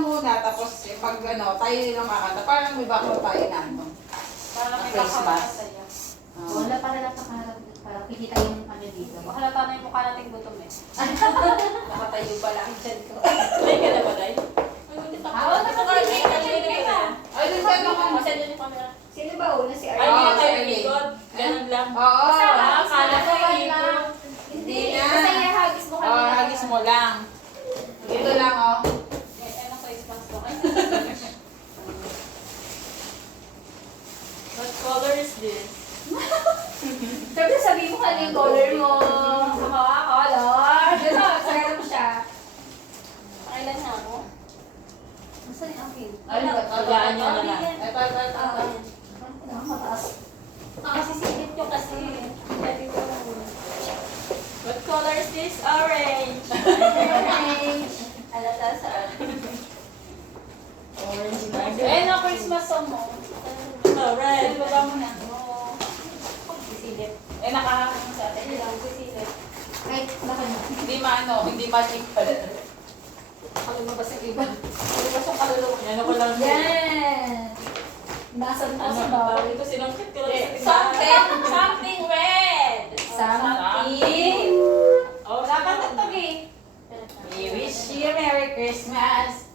muna, tapos pag ano, tayo yung kakanta. Parang may background tayo na ano. Para may Face baka mask. sa'yo. Wala para lang para kita yung ano dito. Halata na yung mukha nating gutom eh. Nakatayo pa lang dyan ko. Ay, ka na ba, Day? Ay, hindi pa. Oo, nakatingin ka na. Ay, doon ka naman. Masaya yung camera. Sino ba una si Ay, Arlene? hindi Oo, na tayo si likod. Ganun lang. Oo. Akala ko yung likod. Hindi na. Basta ihagis mo Oo, kanina. hagis mo lang. Ito lang, oh. Eh, ano face mask ko? Ay, what color is this? Sabi sabihin mo kanina yung color mo. Color. Dito, sagara mo siya. Pakailan na ako? Nasaan yung akin? Ay, Tagaan nyo na lang. Ito, ito, ito. Mataas. Kasi silip nyo kasi. What color is this? Orange. Orange. Alata saan? Orange Eh, no Christmas song mo. No, red. Baba mo na. Sisilip. Eh, nakahangin sa atin. Hindi lang, sisilip. Ay, baka na. Hindi maano, hindi magic pala. Lumabas yung iba. Lumabas yung kaluluwa. Ano ko lang. Yan. Nasaan po sa bawal? Ito sinungkit ko lang sa tindahan. Something red. Something. Oh, dapat tatag eh. We wish you a Merry Christmas.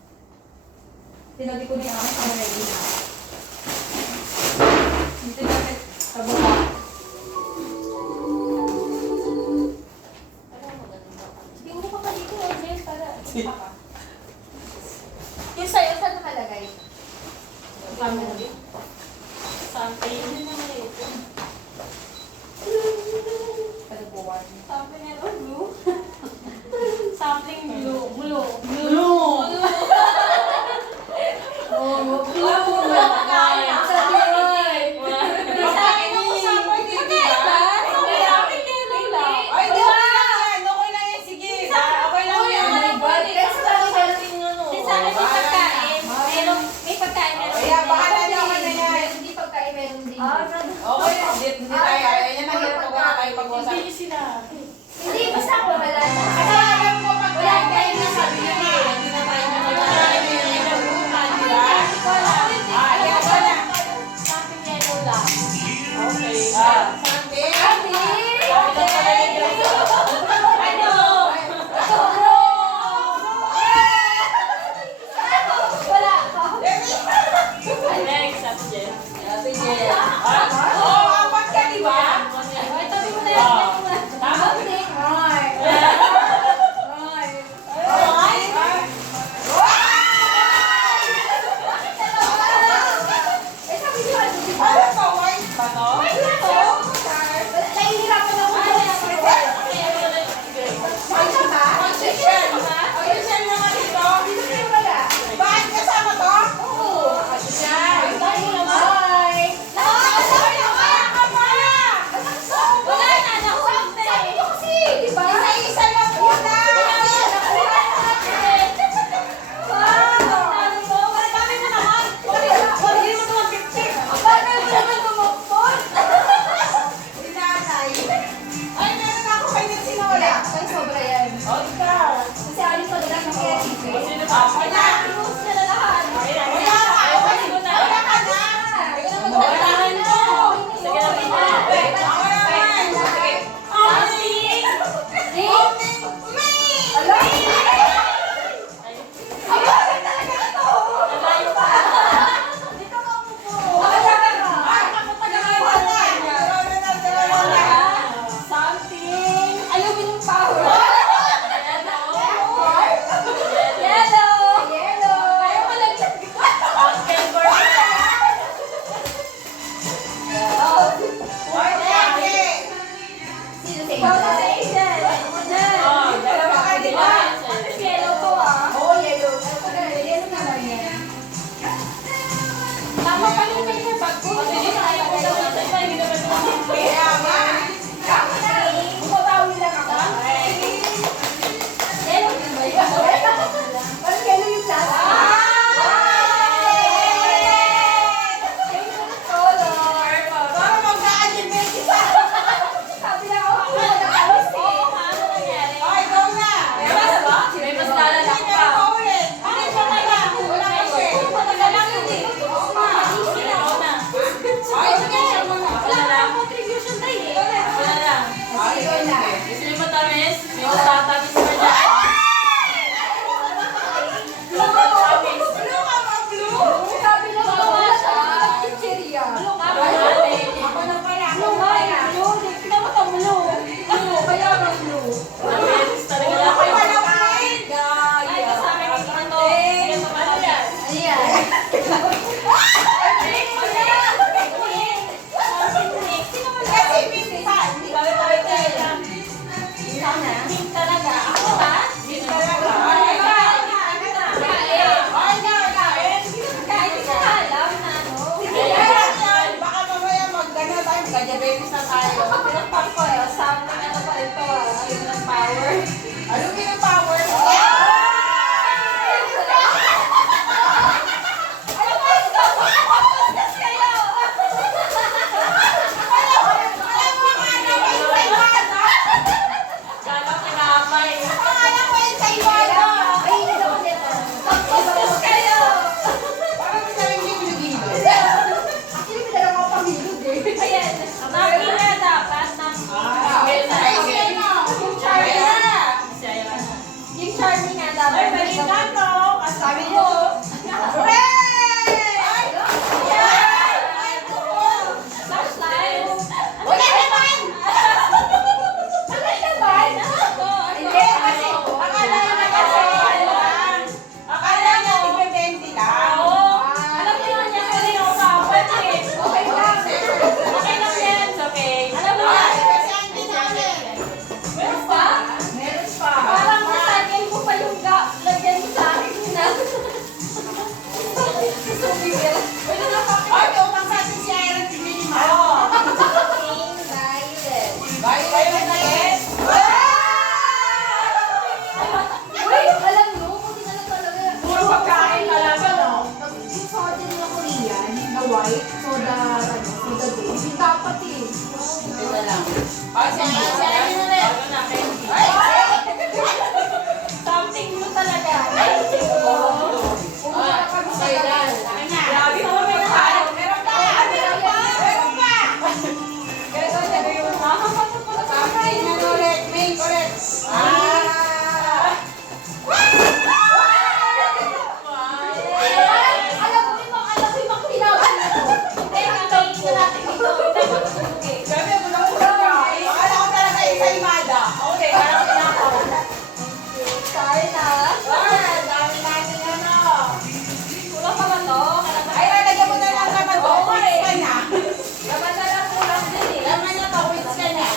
Tinabi ko na yung aking camera ready na. Dito natin sa baba. Hindi mo pa dito, Jen, para. Yung sa'yo, saan nakalagay? Family. Something. Palubuan. Something ano? Blue? Something blue. Blue. Blue. Oh, Blue. Sa Joy. Ay, di okay lang yan. Okay lang yan. Sige. Okay lang yan. Kaya bahala na naman na yan. Hindi pagkain, meron din. Okay lang. Hindi tayo. Ayan na hirap ko tayo pag-usap. Hindi niyo sinabi. Hindi, basta ako wala na. Kasi alam mo pag tayo na sabi niya nga. Hindi na tayo magkakain. Hindi na nabuhan. Di ba? Ayan ka na. Something yellow lang. Okay. Sunday. Next, Ate Jen. Oh, apat ka, di ba? Ay, tabi mo na yan. Something more. tayo. Pinapang ko eh. Something ano pa ito ah. Aluminum power. Aluminum power. Alam mo ito! Business kayo! Alam mo nga na may Iwada. Kala kinamay. Alam mo yun sa Iwada. Ay, hindi ako dito. Business kayo! Parang may sarili Pilipino. Actually, may dalawang pamilog eh. Ayan. Napkin nga dapat. Napkin na. Ay, sino? Yung Charlie na. Yung Charlie nga dapat. Ay, balik ka to. Sabi ko. Hooray! Flashlight. Wala naman! Bakit naman? Hindi, kasi akala na kasi ano lang. Akala niya tigbe-20 lang. Alam niyo na niya kasi nausapan eh. Okay lang. Okay lang yan. It's okay. Alam mo Ay, na. kasi hindi namin. Meron pa? Meron pa. Parang masagin mo pa yung lagyan mo sa akin na. Sumigil. Wala na pa. Ay, may utang sa atin si Iron Tigminima. King Violet. Bayo na yes. Uy, alam nyo, buti na lang talaga. Puro pagkain talaga, no? Yung soda nila Korean, na white, soda day. Hindi dapat eh. Ito lang. Ay, si Iron ulit. Ano na, Kenji? Ay, Something mo talaga. Pumunta kami sa okay Korean. lang. Grabe mo may Ay, meron pa. Meron pa. Meron pa. Kaya sabi ko, Something na ulit. Pink ulit. alam mo yung mga tinawan na to. Hindi, kakainin na natin dito. Hindi mo tutulugin. Grabe mo lang pagkain. Akala ko talaga isa Imada. Okay, parang pinakaw. Sorry na. Ah, dami natin ano. Kulang pa ba to? Ay, lalagyan mo na lang naman to. Oo, Quiz eh. ka na. Laban na lang kulang din eh. Laman niya to. Quiz ka na.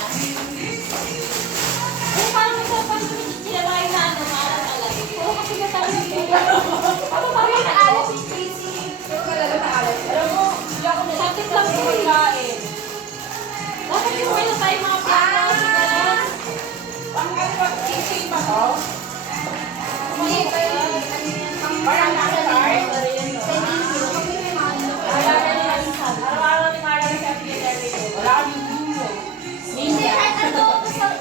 Kung paano sa pag-iilalay na ano, maalam talaga. Puro kasi ka tayo dito. Ano ba yung naalas yung Tracy? Yung talaga naalas. Alam mo, hindi ako nasatik lang sa pagkain. Bakit yung may na tayo mga plano? Sige na. Pang ano ba? Easy ba to? Hindi pa yun.